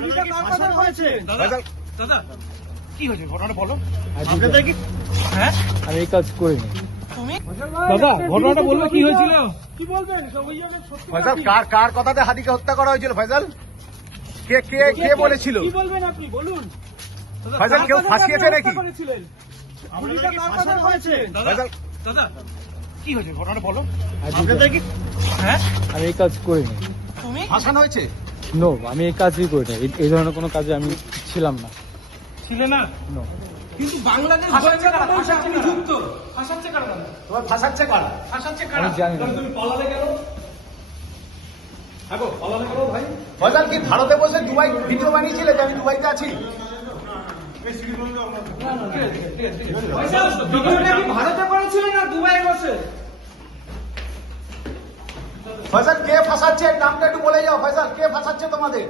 পুলিশটা কার কথা বলেছে? দাদা কি হয়েছে ঘটনাটা বলো। আপনাদের কি হ্যাঁ আমি এই কাজ করিনি। তুমি দাদা ঘটনাটা বলবে কি হয়েছিল? কি বলবেন? ওই জন্য সত্যি ফয়সাল কার কথাতে হাদিকে হত্যা করা হয়েছিল ফয়সাল? কে কে কে বলেছিল? কি বলবেন আপনি বলুন? ফয়সাল কেউ কার কথা ফাঁসিয়েছে আপনি নাকি? হত্যা করেছিলেন? পুলিশটা কার কথা বলেছে? দাদা কি হয়েছে ঘটনাটা বলো। আপনাদের কি হ্যাঁ আমি এই কাজ করিনি। তুমি ফাঁসানো হয়েছে? নো, আমি এই কাজই করিনি। এই ধরনের কোনো কাজে আমি ছিলাম না। ছিলে না? নো। কিন্তু বাংলাদেশ বলছে না বলছে আপনি যুক্ত। ফাঁসাচ্ছে কারা? তোমার ফাঁসাচ্ছে কারা? ফাঁসাচ্ছে আমি কারা? জানি না। তুমি পালালে কেন? আগো পালালে কেন ভাই? ফয়সাল কি ভারতে বসে দুবাই ভিডিও বানিয়েছিলে যে আমি দুবাইতে আছি? ভিডিওটা কি ভারতে করেছিলেন না দুবাইয়ে বসে? ফয়সাল কে ফাঁসাচ্ছে? নামটা একটু বলে যাও ফয়সাল, কে ফাঁসাচ্ছে তোমাদের?